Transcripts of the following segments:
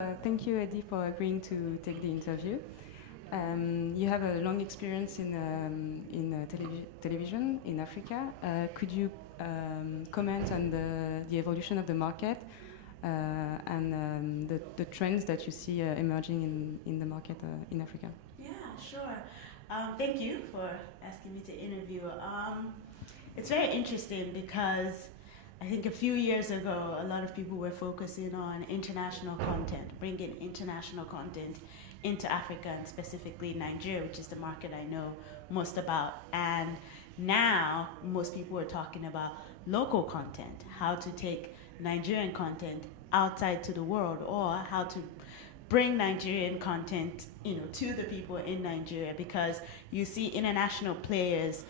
Thank you, Eddie, for agreeing to take the interview. You have a long experience in television in Africa. Could you comment on the evolution of the market and the trends that you see emerging in the market in Africa? Yeah, sure. Thank you for asking me to interview. It's very interesting because I think a few years ago, a lot of people were focusing on international content, bringing international content into Africa and specifically Nigeria, which is the market I know most about. And now, most people are talking about local content, how to take Nigerian content outside to the world, or how to bring Nigerian content, to the people in Nigeria, because you see international players,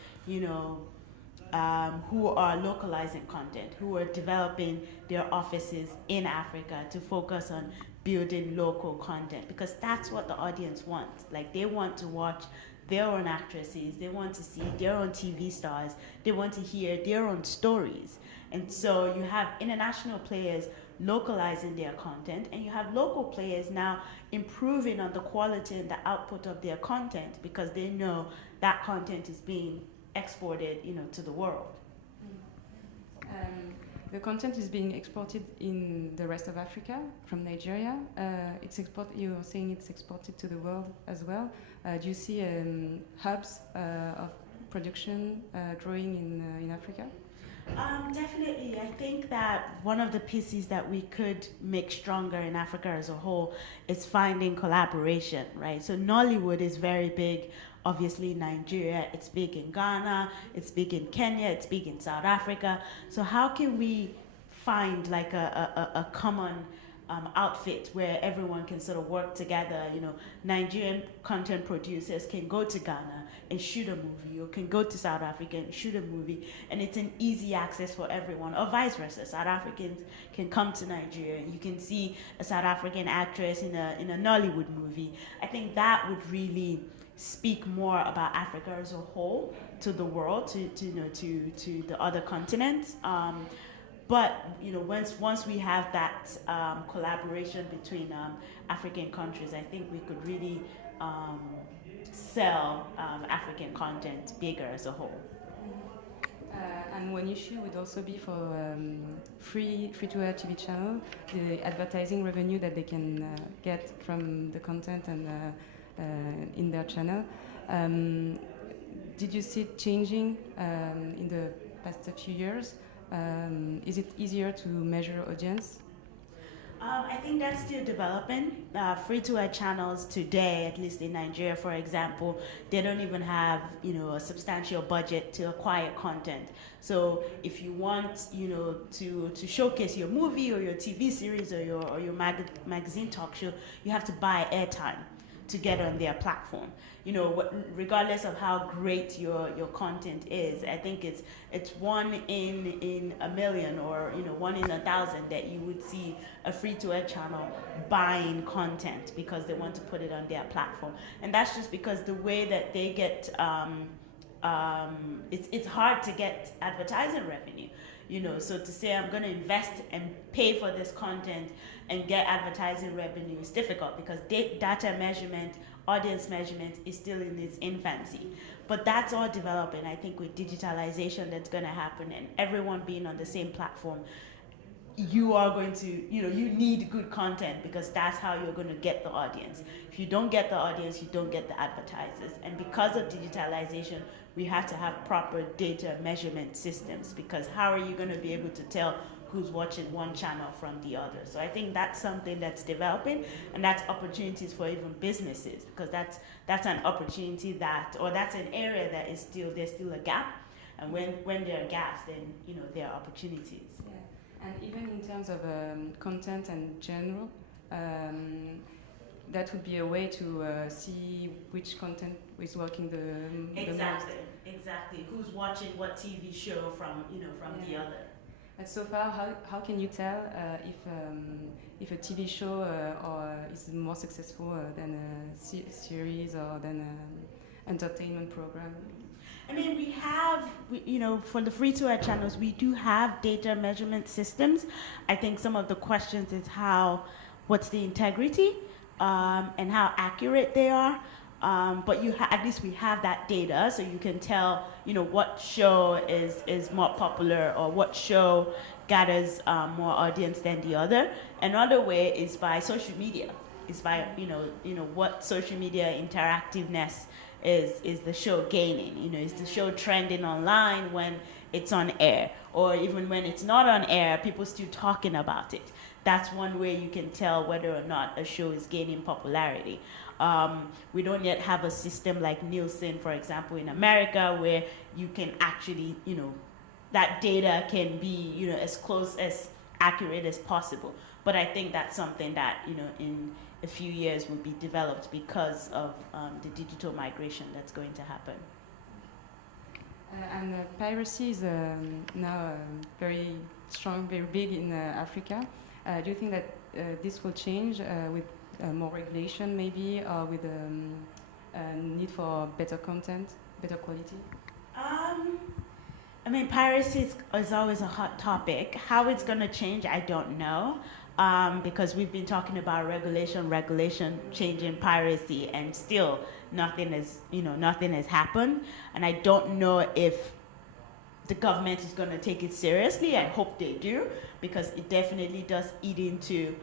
who are localizing content, who are developing their offices in Africa to focus on building local content, because that's what the audience wants. Like, they want to watch their own actresses, they want to see their own TV stars, they want to hear their own stories. And so you have international players localizing their content, and you have local players now improving on the quality and the output of their content because they know that content is being exported, to the world. The content is being exported in the rest of Africa from Nigeria. You're saying it's exported to the world as well. Do you see hubs of production growing in Africa? Definitely. I think that one of the pieces that we could make stronger in Africa as a whole is finding collaboration, right? So Nollywood is very big, obviously, in Nigeria. It's big in Ghana, it's big in Kenya, it's big in South Africa. So how can we find like a common outfit where everyone can sort of work together? Nigerian content producers can go to Ghana and shoot a movie, or can go to South Africa and shoot a movie, and it's an easy access for everyone, or vice versa. South Africans can come to Nigeria and you can see a South African actress in a Nollywood movie. I think that would really speak more about Africa as a whole to the world, to the other continents. But once we have that collaboration between African countries, I think we could really sell African content bigger as a whole. And one issue would also be for free-to-air TV channel, the advertising revenue that they can get from the content and in their channel. Did you see it changing in the past few years? Is it easier to measure audience? I think that's still developing. Free-to-air channels today, at least in Nigeria, for example, they don't even have, a substantial budget to acquire content. So if you want, to showcase your movie or your TV series or your magazine talk show, you have to buy airtime to get on their platform. Regardless of how great your content is, I think it's one in a million, or one in 1,000 that you would see a free-to-air channel buying content because they want to put it on their platform. And that's just because the way that they get it's hard to get advertising revenue. So to say I'm going to invest and pay for this content and get advertising revenue is difficult because data measurement, audience measurement is still in its infancy. But that's all developing. I think with digitalization that's going to happen and everyone being on the same platform, you are going to, you need good content because that's how you're going to get the audience. If you don't get the audience, you don't get the advertisers. And because of digitalization, we have to have proper data measurement systems, because how are you going to be able to tell who's watching one channel from the other? So I think that's something that's developing, and that's opportunities for even businesses, because that's an opportunity that's an area that there's still a gap. And when there are gaps, then there are opportunities. And even in terms of content and genre, that would be a way to see which content is working the most. Exactly. Who's watching what TV show from the other? And so far, how can you tell if a TV show is more successful than a series or than an entertainment program? I mean, we have, for the free-to-air channels, we do have data measurement systems. I think some of the questions is how what's the integrity and how accurate they are. But at least we have that data, so you can tell, what show is more popular or what show gathers more audience than the other. Another way is by social media. It's by what social media interactiveness is the show gaining. Is the show trending online when it's on air, or even when it's not on air, people still talking about it. That's one way you can tell whether or not a show is gaining popularity. We don't yet have a system like Nielsen, for example, in America, where you can actually, that data can be, as close as accurate as possible. But I think that's something that, in a few years will be developed because of the digital migration that's going to happen. And piracy is now very strong, very big in Africa. Do you think that this will change with more regulation maybe, or with a need for better content, better quality? Piracy is always a hot topic. How it's going to change, I don't know. Because we've been talking about regulation changing piracy, and still nothing has happened. And I don't know if the government is going to take it seriously. I hope they do, because it definitely does eat into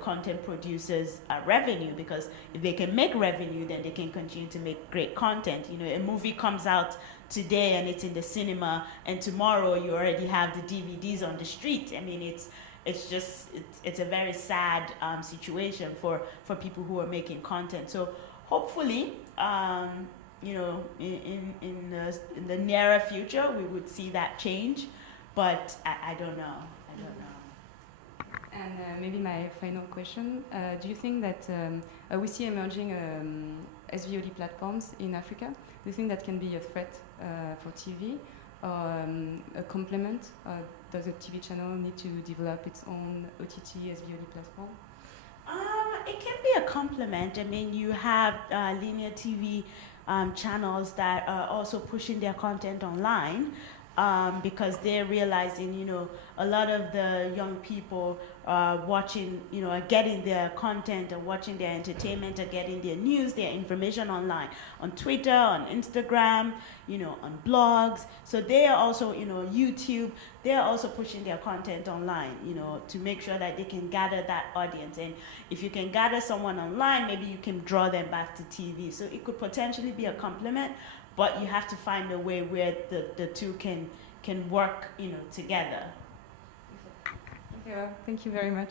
content producers' revenue. Because if they can make revenue, then they can continue to make great content. A movie comes out today and it's in the cinema, and tomorrow you already have the DVDs on the street. It's a very sad situation for people who are making content. So hopefully, in the nearer future, we would see that change, but I don't know. And maybe my final question: do you think that we see emerging SVOD platforms in Africa? Do you think that can be a threat for TV, or a complement? Does a TV channel need to develop its own OTT SVOD platform? It can be a complement. You have linear TV channels that are also pushing their content online, because they're realizing, a lot of the young people watching, are getting their content, are watching their entertainment, are getting their news, their information online, on Twitter, on Instagram, on blogs. So they are also, YouTube, they are also pushing their content online, to make sure that they can gather that audience. And if you can gather someone online, maybe you can draw them back to TV. So it could potentially be a complement, but you have to find a way where the two can work, together. Okay, well, thank you very much.